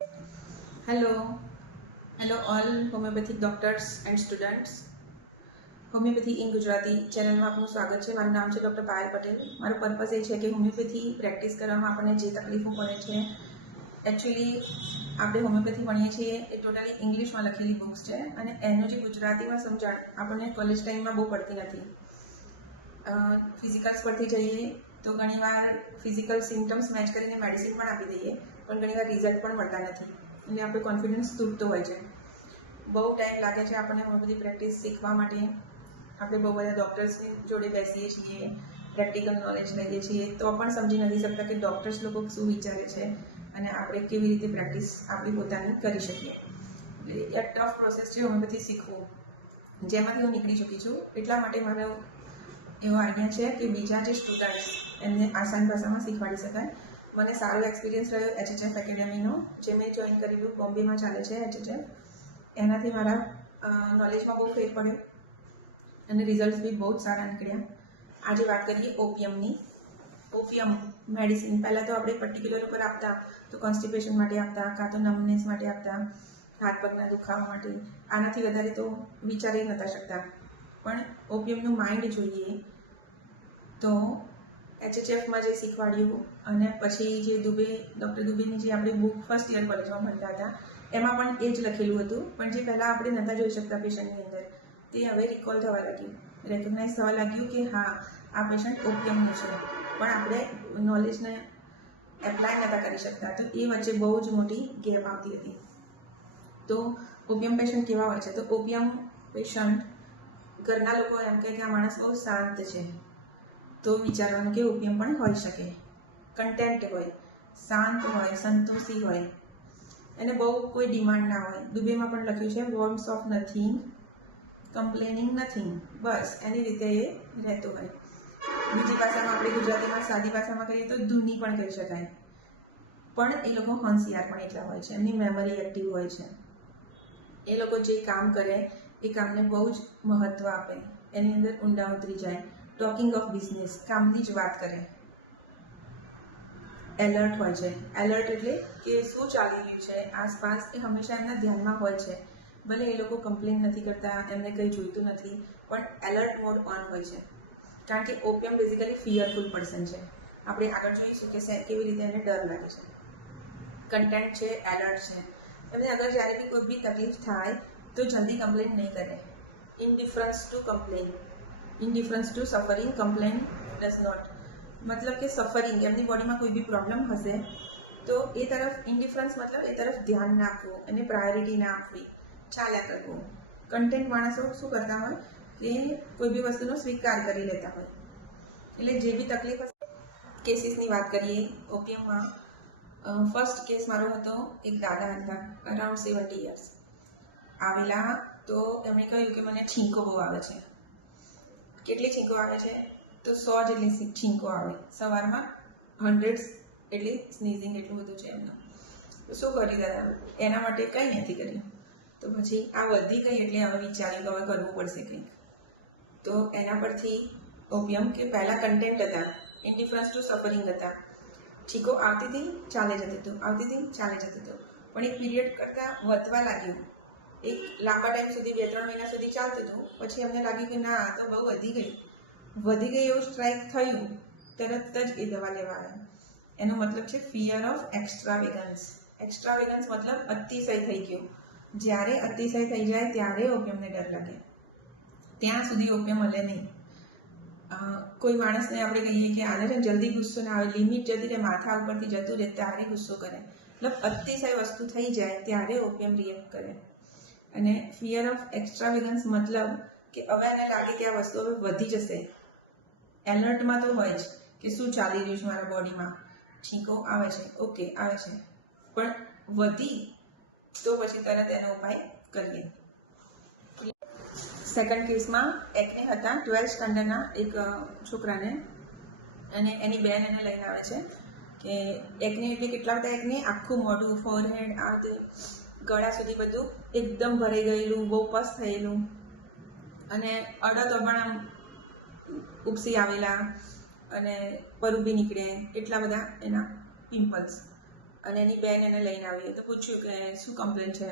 Hello, hello all homeopathic doctors and students. Homeopathy in Gujarati ચેનલમાં આપનું સ્વાગત છે. મારું નામ છે ડૉક્ટર પાયલ પટેલ. મારો પર્પઝ એ છે કે હોમિયોપેથી પ્રેક્ટિસ કરવામાં આપણને જે તકલીફો પડે છે, એકચ્યુઅલી આપણે હોમિયોપેથી ભણીએ છીએ એ ટોટલી ઇંગ્લિશમાં લખેલી બુક્સ છે અને એનું જે ગુજરાતીમાં સમજણ આપણને કોલેજ ટાઈમમાં બહુ પડતી નથી. ફિઝિકલ્સ પરથી જઈએ તો ઘણીવાર ફિઝિકલ સિમ્ટમ્સ મેચ કરીને મેડિસિન પણ આપી દઈએ, પણ ઘણીવાર રિઝલ્ટ પણ મળતા નથી એટલે આપણો કોન્ફિડન્સ તૂટતો હોય છે. બહુ ટાઈમ લાગે છે આપણને હોમિયોપેથી પ્રેક્ટિસ શીખવા માટે. આપણે બહુ બધા ડૉક્ટર્સની જોડે બેસીએ છીએ, પ્રેક્ટિકલ નોલેજ લઈએ છીએ, તો પણ સમજી નથી શકતા કે ડૉક્ટર્સ લોકો શું વિચારે છે અને આપણે કેવી રીતે પ્રેક્ટિસ આપણી પોતાની કરી શકીએ. એટલે એક ટફ પ્રોસેસ છે હોમિયોપેથી શીખવું, જેમાંથી હું નીકળી ચૂકી છું. એટલા માટે મારો એવો આઈડિયા છે કે બીજા જે સ્ટુડન્ટ્સ એમને આસાન ભાષામાં શીખવાડી શકાય. મને સારો એક્સપિરિયન્સ રહ્યો HHF એકેડેમીનો, જે મેં જોઈન કરેલું, બોમ્બેમાં ચાલે છે HHF. એનાથી મારા નોલેજમાં બહુ ફેર પડ્યો અને રિઝલ્ટ બી બહુ જ સારા નીકળ્યા. આજે વાત કરીએ ઓપિયમની. ઓપિયમ મેડિસિન પહેલાં તો આપણે પર્ટિક્યુલર ઉપર આપતા તો કોન્સ્ટિપેશન માટે આપતા, કાં તો નમનેસ માટે આપતા, હાથ પગના દુખાવા માટે. આનાથી વધારે તો વિચારી નહોતા શકતા. પણ ઓપિયમનું માઇન્ડ જોઈએ તો HHFમાં જે શીખવાડ્યું અને પછી જે ડૉક્ટર દુબેની જે આપણી બુક ફર્સ્ટ યર કોલેજમાં ભણતા હતા એમાં પણ એ જ લખેલું હતું, પણ જે પહેલાં આપણે નહોતા જોઈ શકતા પેશન્ટની અંદર, તે હવે રિકોલ થવા લાગ્યું, રેકગ્નાઇઝ થવા લાગ્યું કે હા, આ પેશન્ટ ઓપિયમનું છે, પણ આપણે નોલેજને એપ્લાય નહોતા કરી શકતા. તો એ વચ્ચે બહુ જ મોટી ગેપ આવતી હતી. તો ઓપિયમ પેશન્ટ કેવા હોય છે? તો ઓપિયમ પેશન્ટ, ઘરના લોકો એમ કહે કે આ માણસ બહુ શાંત છે, તો વિચારવાનું કે ઓપિયમ પણ હોઈ શકે. કન્ટેન્ટ હોય, શાંત હોય, સંતોષી હોય, એને બહુ કોઈ ડિમાન્ડ ના હોય. દુબેમાં પણ લખ્યું છે wants of nothing, complaining nothing. બસ એની રીતે એ રહેતું હોય. બીજી ભાષામાં આપણે ગુજરાતીમાં સાદી ભાષામાં કહીએ તો ધૂની પણ કહી શકાય. પણ એ લોકો હોશિયાર પણ એટલા હોય છે, એમની મેમરી એક્ટિવ હોય છે. એ લોકો જે કામ કરે એ કામને બહુ જ મહત્ત્વ આપે, એની અંદર ઊંડા ઉતરી જાય. ટોકિંગ ઓફ બિઝનેસ, કામની જ વાત કરે. એલર્ટ હોય છે. એલર્ટ એટલે કે શું ચાલી રહ્યું છે આસપાસ એ હંમેશા એમના ધ્યાનમાં હોય છે. ભલે એ લોકો કમ્પ્લેન નથી કરતા, એમને કંઈ જોઈતું નથી, પણ એલર્ટ મોડ ઓન હોય છે. કારણ કે ઓપિયમ બેઝિકલી ફિયરફુલ પર્સન છે. આપણે આગળ જોઈશું કે કેવી રીતે એને ડર લાગે છે. કન્ટેન્ટ છે, એલર્ટ છે. એમને અગર જ્યારે બી કોઈ બી તકલીફ થાય તો જલ્દી કમ્પ્લેન નહીં કરે. Indifference to complain, indifference to suffering, complain does not. મતલબ કે સફરિંગ, એમની બોડીમાં કોઈ બી પ્રોબ્લેમ હશે તો એ તરફ ઇનડિફરન્સ, મતલબ એ તરફ ધ્યાન ના આપવું, એને પ્રાયોરિટી ના આપવી, ચાલ્યા કરવું. કન્ટેન્ટ માણસો શું કરતા હોય કે કોઈ બી વસ્તુનો સ્વીકાર કરી લેતા હોય. એટલે જે બી તકલીફ હશે. કેસીસની વાત કરીએ ઓપિયમમાં. ફર્સ્ટ કેસ મારો હતો, એક દાદા હતા, અરાઉન્ડ 70 યર્સ. આવેલા તો એમણે કહ્યું કે મને છીંકો બહુ આવે છે. કેટલી છીંકો આવે છે? તો 100 જેટલી છીંકો આવે સવારમાં. 100 એટલી સ્નીઝિંગ, એટલું બધું છે એમનું. તો શું કર્યું દાદા? એના માટે કંઈ નથી કર્યું. તો પછી આ વધી ગઈ એટલે હવે વિચાર્યું કે હવે કરવું પડશે કંઈક. તો એના પરથી ઓપિયમ કે પહેલાં કન્ટેન્ટ હતા, ઇન્ડિફરન્સ ટુ સફરિંગ હતા. છીંકો આવતી હતી, ચાલે જતું હતું, આવતી હતી, ચાલે જતું હતું. પણ એક પીરિયડ કરતાં વધવા લાગ્યું. એક લાંબા ટાઈમ સુધી, 2-3 મહિના સુધી ચાલતું હતું. પછી એમને લાગ્યું કે ના, આ તો બહુ વધી ગઈ એવું સ્ટ્રાઇક થયું, તરત જ એ દવા લેવા આવ્યા. એનો મતલબ છે ફિયર ઓફ એક્સ્ટ્રાવેગન્સ. એક્સ્ટ્રાવેગન્સ મતલબ અતિશય થઈ ગયો. જ્યારે અતિશય થઈ જાય ત્યારે ઓપિયમને ડર લાગે. ત્યાં સુધી ઓપિયમ મળે નહીં. કોઈ માણસને આપણે કહીએ કે આને છે જલ્દી ગુસ્સો ના આવે, લિમિટ જતી રહે, માથા ઉપરથી જતું રહે, ત્યારે ગુસ્સો કરે. મતલબ અતિશય વસ્તુ થઈ જાય ત્યારે ઓપિયમ રિએક્ટ કરે. અને ફિયર ઓફ એક્સ્ટ્રાવેગન્સ મતલબ કે હવે એને લાગે કે આ વસ્તુ હવે વધી જશે. એલર્ટમાં તો હોય જ કે શું ચાલી રહ્યું છે મારા બોડીમાં. છીંકો આવે છે, ઓકે આવે છે, પણ વધી તો પછી તરત એનો ઉપાય કરીએ. સેકન્ડ કેસમાં એકને હતા, 12th સ્ટાન્ડર્ડના એક છોકરાને, અને એની બેન એને લઈને આવે છે કે એકને એટલે કેટલા બધા એકને, આખું મોઢું, ફોરહેડ, આ તે ગળા સુધી બધું એકદમ ભરાઈ ગયેલું, બહુ પસ થયેલું, અને અડદ અબણ ઉપસી આવેલા, અને પરુ બી નીકળે, એટલા બધા એના પિમ્પલ્સ. અને એની બેન એને લઈને આવી તો પૂછ્યું કે શું કમ્પ્લેન છે,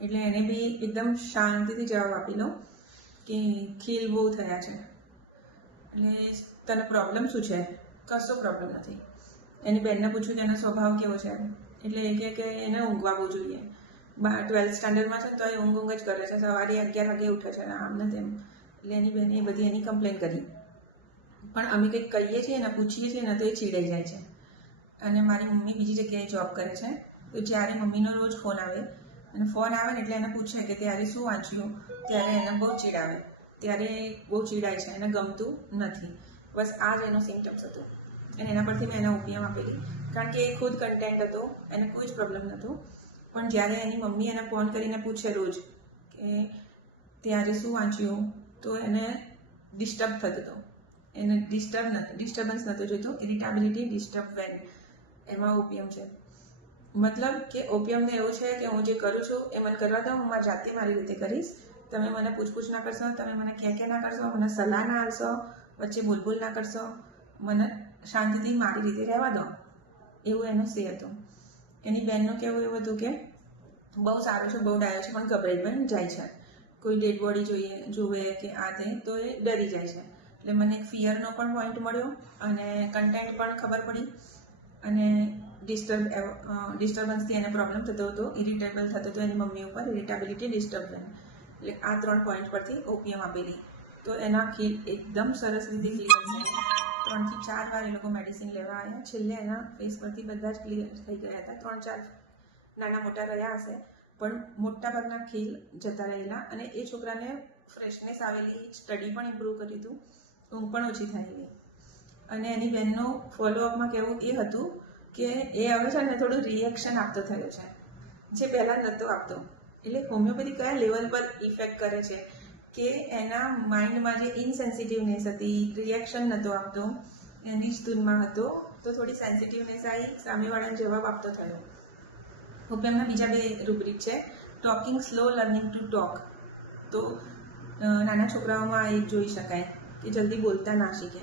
એટલે એને બી એકદમ શાંતિથી જવાબ આપેલો કે ખીલ બહુ થયા છે. એટલે તને પ્રોબ્લેમ શું છે? કશો પ્રોબ્લેમ નથી. એની બેનને પૂછ્યું કે એનો સ્વભાવ કેવો છે, એટલે એ કહે કે એને ઊંઘવા બહુ જોઈએ. 12th સ્ટાન્ડર્ડમાં છે ને તો એ ઊંઘ જ કરે છે, સવારે 11 વાગે ઉઠે છે ને આમ ને તેમ. એટલે એની બેને એ બધી એની કમ્પ્લેન કરી. પણ અમે કંઈક કહીએ છીએ ને પૂછીએ છીએ ને તો એ ચીડાઈ જાય છે. અને મારી મમ્મી બીજી જગ્યાએ જોબ કરે છે, તો જ્યારે મમ્મીનો રોજ ફોન આવે અને ફોન આવે ને એટલે એને પૂછે કે ત્યારે શું વાંચ્યું, ત્યારે એને બહુ ચીડ આવે, ત્યારે બહુ ચીડાય છે, એને ગમતું નથી. બસ આ જ એનો સિમ્ટમ્સ હતો. અને એના પરથી મેં એને ઓપીએમ આપેલી, કારણ કે એ ખુદ કન્ટેન્ટ હતો, એને કોઈ જ પ્રોબ્લેમ નહોતો. પણ જ્યારે એની મમ્મી એને ફોન કરીને પૂછે રોજ કે ત્યારે શું વાંચ્યું, તો એને ડિસ્ટર્બ થતો હતો. એને ડિસ્ટર્બન્સ નહોતો જોઈતો, ઇરિટેબિલિટી ડિસ્ટર્બ વેન, એમાં ઓપીએમ છે. મતલબ કે ઓપીએમને એવું છે કે હું જે કરું છું એ મને કરવા દો, હું મારી જાતે મારી રીતે કરીશ. તમે મને પૂછપૂછ ના કરશો, તમે મને કે ના કરશો, મને સલાહ ના આપશો, વચ્ચે બોલબોલ ના કરશો, મને શાંતિથી મારી રીતે રહેવા દો, એવું એનો સે હતો. એની બેનનું કહેવું એવું હતું કે બહુ સારું છે, બહુ ડાયો છે, પણ ગભરાઈ પણ જાય છે. કોઈ ડેડ બોડી જોવે કે આ તે તો એ ડરી જાય છે. એટલે મને એક ફિયરનો પણ પોઈન્ટ મળ્યો અને કન્ટેન્ટ પણ ખબર પડી. અને ડિસ્ટર્બન્સથી એને પ્રોબ્લેમ થતો હતો, ઇરિટેબલ થતો હતો એની મમ્મી ઉપર, ઇરિટેબિલિટી ડિસ્ટર્બન્સ. એટલે આ 3 પોઈન્ટ પરથી ઓપીએમ આપેલી. તો એના ખીલ એકદમ સરસ રીતે ક્લિયર થયા. 3 થી 4 વાર એ લોકો મેડિસિન લેવા આવ્યા. છેલ્લે એના ફેસ પરથી બધા જ ક્લિયર થઈ ગયા હતા. 3-4 નાના મોટા રહ્યા હશે, પણ મોટાભાગના ખીલ જતા રહેલા. અને એ છોકરાને ફ્રેશનેસ આવેલી, સ્ટડી પણ ઇમ્પ્રૂવ કર્યું હતું, ઊંઘ પણ ઓછી થયેલી. અને એની બહેનનું ફોલોઅપમાં કહેવું એ હતું કે એ હવે છે ને થોડું રિએક્શન આપતો થયો છે, જે પહેલાં નહોતો આપતો. એટલે હોમિયોપેથી કયા લેવલ પર ઇફેક્ટ કરે છે કે એના માઇન્ડમાં જે ઇનસેન્સિટિવનેસ હતી, રિએક્શન નહોતો આપતો, એની જ ધૂનમાં હતો, તો થોડી સેન્સિટિવનેસ આવી, સામેવાળાને જવાબ આપતો થયો. ઓપીએમના બીજા 2 રૂબ્રિક છે, talking slow, learning to talk. તો નાના છોકરાઓમાં એ જોઈ શકાય કે જલ્દી બોલતા ના શીખે.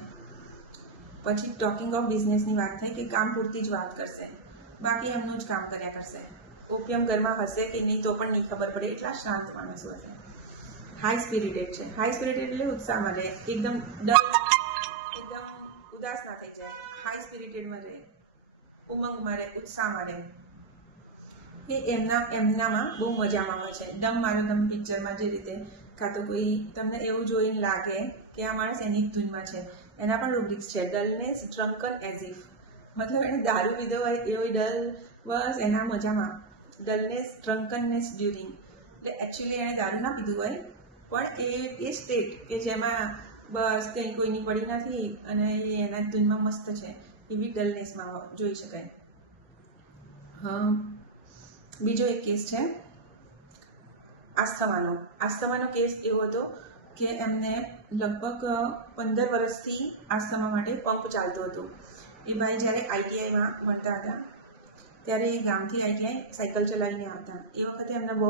પછી ટોકિંગ ઓફ બિઝનેસની વાત થાય કે કામ પૂરતી જ વાત કરશે, બાકી એમનું જ કામ કર્યા કરશે. ઓપીએમ ઘરમાં હશે કે નહીં તો પણ નહીં ખબર પડે, એટલા શાંત માણસો હશે. હાઈ સ્પિરિટેડ છે. હાઈ સ્પિરિટેડ એટલે ઉત્સાહમાં રહે, એકદમ ઉદાસ ના થઈ જાય, હાઈ સ્પિરિટેડમાં રહે, ઉમંગમાં રહે, ઉત્સાહમાં રહે. એ એમનામાં બહુ મજામાં હોય છે. ડમ મારો દમ પિક્ચરમાં જે રીતે, કાં તો કોઈ તમને એવું જોઈને લાગે કે આ માણસ એની જ ધૂનમાં છે. એના પણ રૂબ્રિક્સ છે. ડલનેસ, ડ્રંકન એઝ ઇફ, મતલબ એને દારૂ પીધો હોય એવો ડલ, બસ એના મજામાં. ડલનેસ, ડ્રંકનનેસ ડ્યુરિંગ, એટલે એકચ્યુઅલી એણે દારૂ ના પીધું હોય, પણ એ સ્ટેટ કે જેમાં બસ કંઈ કોઈની પડી નથી અને એ એના ધૂનમાં મસ્ત છે, એવી ડલનેસમાં જોઈ શકાય. બીજો એક કેસ છે આસ્થમાનો. આસ્થમાનો કેસ એવો હતો કે એમને લગભગ 15 વર્ષથી આસ્થમા માટે પંપ ચાલતો હતો. એ ભાઈ જ્યારે આઈટીઆઈમાં ભણતા હતા ત્યારે એ ગામથી આઈટીઆઈ સાયકલ ચલાવીને આવતા. એ વખતે એમને બહુ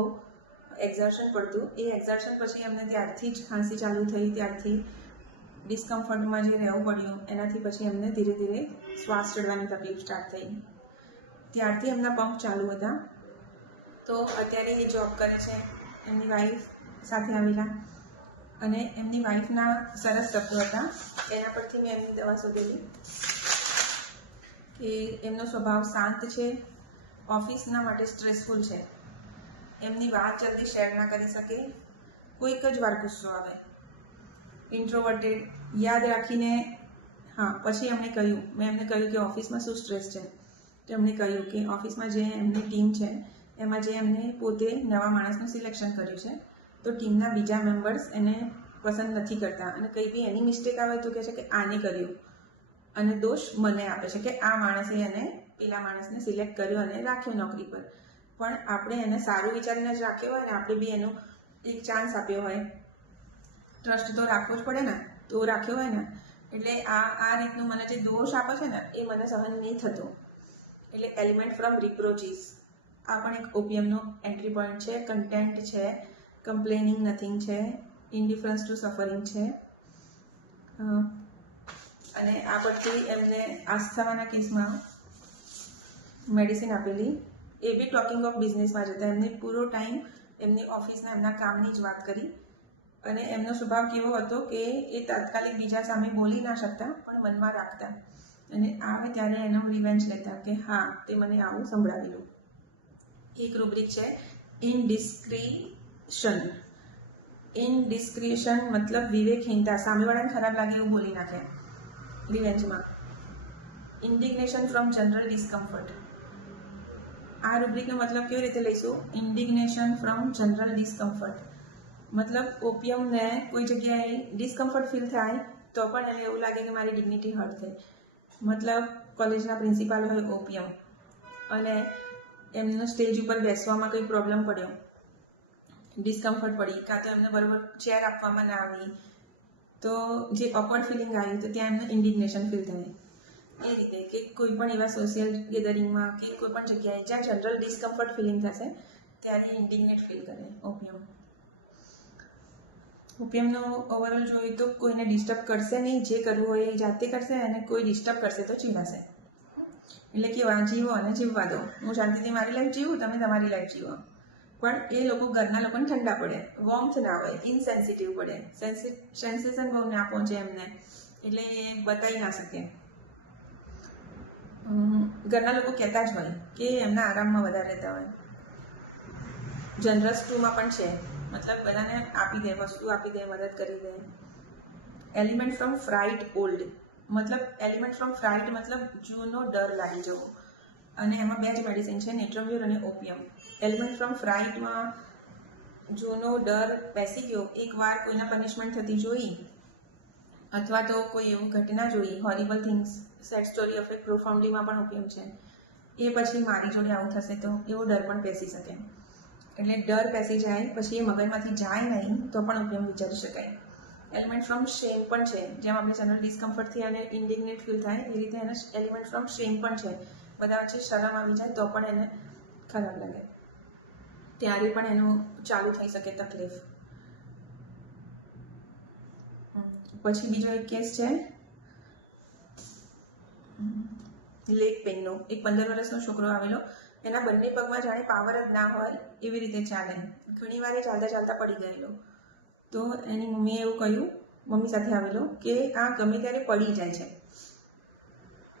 એક્ઝર્શન પડતું. એ એક્ઝર્શન પછી એમને ત્યારથી જ ખાંસી ચાલુ થઈ, ત્યારથી ડિસ્કમ્ફર્ટમાં જે રહેવું પડ્યું, એનાથી પછી એમને ધીરે ધીરે શ્વાસ ચડવાની તકલીફ સ્ટાર્ટ થઈ. ત્યારથી એમના પંપ ચાલુ હતા. તો અત્યારે એ જોબ કરે છે, એમની વાઈફ સાથે આવેલા, અને એમની વાઈફના સરસ શબ્દો હતા, એના પરથી મેં એમની દવા શોધેલી કે એમનો સ્વભાવ શાંત છે, ઓફિસના માટે સ્ટ્રેસફુલ છે, એમની વાત જલ્દી શેર ના કરી શકે, કોઈક જ વાર ગુસ્સો આવે, ઇન્ટ્રોવર્ટેડ, યાદ રાખીને. પછી મેં એમને કહ્યું કે ઓફિસમાં શું સ્ટ્રેસ છે. તો એમણે કહ્યું કે ઓફિસમાં જે એમની ટીમ છે એમાં જે એમને પોતે નવા માણસનું સિલેક્શન કર્યું છે, તો ટીમના બીજા મેમ્બર્સ એને પસંદ નથી કરતા, અને કંઈ બી એની મિસ્ટેક આવે તો કહે છે કે આને કર્યું, અને દોષ મને આપે છે કે આ માણસે એને પેલા માણસને સિલેક્ટ કર્યો અને રાખ્યો નોકરી પર. પણ આપણે એને સારું વિચારીને જ રાખ્યો હોય ને, આપણે બી એનો એક ચાન્સ આપ્યો હોય, ટ્રસ્ટ તો રાખવો જ પડે ને, તો રાખ્યો હોય ને. એટલે આ રીતનું મને જે દોષ આપે છે ને એ મને સહન નહીં થતો. એટલે એલિમેન્ટ ફ્રોમ રિપ્રોચીસ, આ પણ એક ઓપીએમનો એન્ટ્રી પોઈન્ટ છે. કન્ટેન્ટ છે, કમ્પ્લેનિંગ નથિંગ છે, ઇન્ડિફરન્સ ટુ સફરિંગ છે. અને આ પરથી એમને આસ્થમાના કેસમાં મેડિસિન આપેલી. એ બી ટોકિંગ ઓફ બિઝનેસમાં જ હતા. એમને પૂરો ટાઈમ એમની ઓફિસના એમના કામની જ વાત કરી. અને એમનો સ્વભાવ કેવો હતો કે એ તાત્કાલિક બીજા સામે બોલી ના શકતા પણ મનમાં રાખતા અને આવે ત્યારે એનો રિવેન્જ લેતા કે હા તે મને આવું સંભળાવેલું. એક રૂબ્રિક છે ઇનડિસ્ક્રિશન. ઇનડિસ્ક્રિશન મતલબ વિવેકહીનતા, સામેવાળાને ખરાબ લાગે એવું બોલી નાખે રિવેન્જમાં. ઇન્ડિગ્નેશન ફ્રોમ જનરલ ડિસ્કમ્ફર્ટ. આ રૂબ્રિકનો મતલબ કેવી રીતે લઈશું? ઇન્ડિગ્નેશન ફ્રોમ જનરલ ડિસ્કમ્ફર્ટ મતલબ ઓપિયમને કોઈ જગ્યાએ ડિસ્કમ્ફર્ટ ફીલ થાય તો પણ એને એવું લાગે કે મારી ડિગ્નિટી હર્ટ થઈ. મતલબ કોલેજના પ્રિન્સિપાલ હોય ઓપિયમ અને એમનો સ્ટેજ ઉપર બેસવામાં કંઈ પ્રોબ્લેમ પડ્યો, ડિસ્કમ્ફર્ટ પડી, કાં તો એમને બરાબર ચેર આપવામાં ના આવી તો જે ઓકવર્ડ ફિલિંગ આવી તો ત્યાં એમને ઇન્ડિગ્નેશન ફીલ થાય. એ રીતે કે કોઈ પણ એવા સોશિયલ ગેધરિંગમાં કે કોઈ પણ જગ્યાએ જ્યાં જનરલ ડિસ્કમ્ફર્ટ ફિલિંગ થશે ત્યારે ઇન્ડિગ્નેટ ફીલ કરે ઓપિયમ. ઓપિયમનો ઓવરઓલ જોઈએ તો કોઈને ડિસ્ટર્બ કરશે નહીં, જે કરવું હોય એ જાતે કરશે અને કોઈ ડિસ્ટર્બ કરશે તો ચીડાશે. એટલે કે જીવો અને જીવવા દો. હું શાંતિથી મારી લાઈફ જીવું, તમે તમારી લાઈફ જીવો. પણ એ લોકો ઘરના લોકોને ઠંડા પડે, વોર્મથ ના હોય, ઇનસેન્સિટિવ પડે, સેન્સેશન બહુ ના પહોંચે એમને એટલે એ બતાવી ના શકે. ઘરના લોકો કહેતા જ હોય કે એમના આરામમાં વધારે રહેતા હોય. જનરસ ટુમાં પણ છે, મતલબ બધાને આપી દે, વસ્તુ આપી દે, મદદ કરી દે. એલિમેન્ટ ફ્રોમ ફ્રાઇટ ઓલ્ડ મતલબ એલિમેન્ટ ફ્રોમ ફ્રાઇટ મતલબ જૂનો ડર લાગી જવો. અને એમાં બે જ મેડિસિન છે, નેટ્રોમ્યુર અને ઓપિયમ. એલિમેન્ટ ફ્રોમ ફ્રાઇટમાં જૂનો ડર બેસી ગયો, એકવાર કોઈના પનિશમેન્ટ થતી જોઈ અથવા તો કોઈ એવું ઘટના જોઈ, horrible things, sad story of a પ્રોફાઉન્ડલીમાં પણ ઓપિયમ છે. એ પછી મારી જોડે આવું થશે તો એવો ડર પણ બેસી શકે. એટલે ડર બેસી જાય પછી એ મગજમાંથી જાય નહીં તો પણ ઓપિયમ વિચારી શકાય. એલિમેન્ટ ફ્રોમ શેમ પણ છે, જેમ આપણે જનરલ ડિસ્કમ્ફર્ટથી અને ઇન્ડિગ્નેટ ફીલ થાય એ રીતે એને એલિમેન્ટ ફ્રોમ શેમ પણ છે. બધા વચ્ચે શરમ આવી જાય તો પણ એને ખરાબ લાગે, ત્યારે પણ એનું ચાલુ થઈ શકે તકલીફ. પછી બીજો એક કેસ છે લેગ પેઇનનો. એક 15 વર્ષનો છોકરો આવેલો, એના બંને પગમાં જાણે પાવર જ ના હોય એવી રીતે ચાલે. ઘણી વાર ચાલતા ચાલતા પડી ગયેલો તો એની મમ્મીએ એવું કહ્યું, મમ્મી સાથે આવેલો કે આ ગમે ત્યારે પડી જાય છે,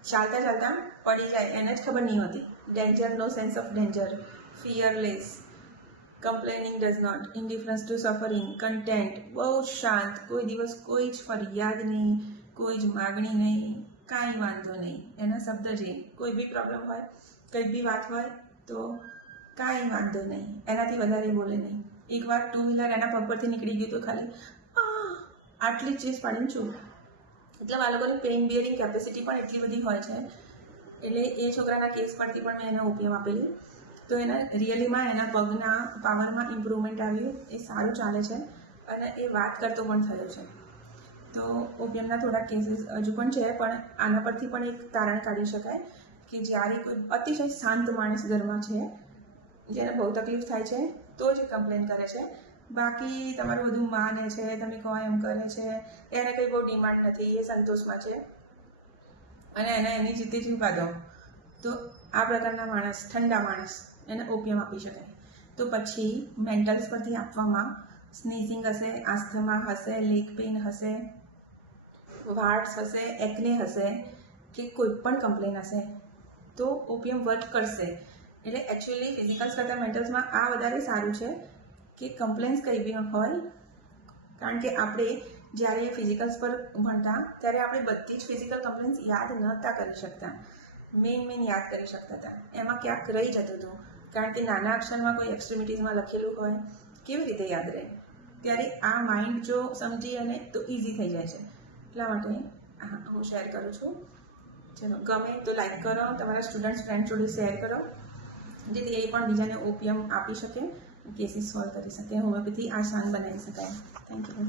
ચાલતા ચાલતા પડી જાય, એને જ ખબર નહીં હોતી. Danger, no sense of danger, fearless, complaining does not, indifference to suffering, content, બહુ શાંત, કોઈ દિવસ કોઈ જ ફરિયાદ નહીં, કોઈ જ માગણી નહીં, કાંઈ વાંધો નહીં. એના શબ્દ જે કોઈ બી પ્રોબ્લેમ હોય, કંઈ બી વાત હોય તો કાંઈ વાંધો નહીં, એનાથી વધારે બોલે નહીં. એકવાર 2 વ્હીલર એના પગ પરથી નીકળી ગયું તો ખાલી આટલી ચીજ પાડીને છું. મતલબ આ લોકોની પેઇન બિયરિંગ કેપેસિટી પણ એટલી બધી હોય છે. એટલે એ છોકરાના કેસ પરથી પણ મેં એને ઓપિયમ આપેલી તો એના રિયલીમાં એના પગના પાવરમાં ઇમ્પ્રુવમેન્ટ આવ્યું, એ સારું ચાલે છે અને એ વાત કરતો પણ થયો છે. તો ઓપિયમના થોડા કેસીસ હજુ પણ છે, પણ આના પરથી પણ એક તારણ કાઢી શકાય કે જ્યારે કોઈ અતિશય શાંત માણસ ઘરમાં છે, જેને બહુ તકલીફ થાય છે તો જ કમ્પ્લેન કરે છે. બાકી તમારું બધું માને છે, તમે કહો એમ કરે છે, એને કંઈ બહુ ડિમાન્ડ નથી, એ સંતોષમાં છે અને એને એની રીતે જીવવા દો, તો આ પ્રકારના માણસ, ઠંડા માણસ, એને ઓપિયમ આપી શકાય. તો પછી મેન્ટલ્સ પરથી આપવામાં સ્નીઝિંગ હશે, આસ્થમા હશે, લેગ પેઇન હશે, વાર્ડ્સ હશે, એકને હશે કે કોઈ પણ કમ્પ્લેન હશે તો ઓપિયમ વર્ક કરશે. એટલે એકચ્યુઅલી ફિઝિકલ્સ કરતાં મેન્ટલ્સમાં આ વધારે સારું છે કે કમ્પ્લેન્સ કંઈ બી હોય, કારણ કે આપણે જ્યારે ફિઝિકલ્સ પર ભણતા ત્યારે આપણે બધી જ ફિઝિકલ કમ્પ્લેન્સ યાદ નહોતા કરી શકતા, મેઇન યાદ કરી શકતા હતા. એમાં ક્યાંક રહી જતું હતું, કારણ કે નાના અક્ષરમાં કોઈ એક્સ્ટ્રીમિટીઝમાં લખેલું હોય, કેવી રીતે યાદ રહે? ત્યારે આ માઇન્ડ જો સમજી અને તો ઇઝી થઈ જાય છે. એટલા માટે હું શેર કરું છું. ચલો, ગમે તો લાઈક કરો, તમારા સ્ટુડન્ટ્સ ફ્રેન્ડ જોડે શેર કરો, જેથી એ પણ બીજાને ઓપિયમ આપી શકે, કેસીસ સોલ્વ કરી શકે, હોમિયોપેથી આસાન બનાવી શકાય. Thank you.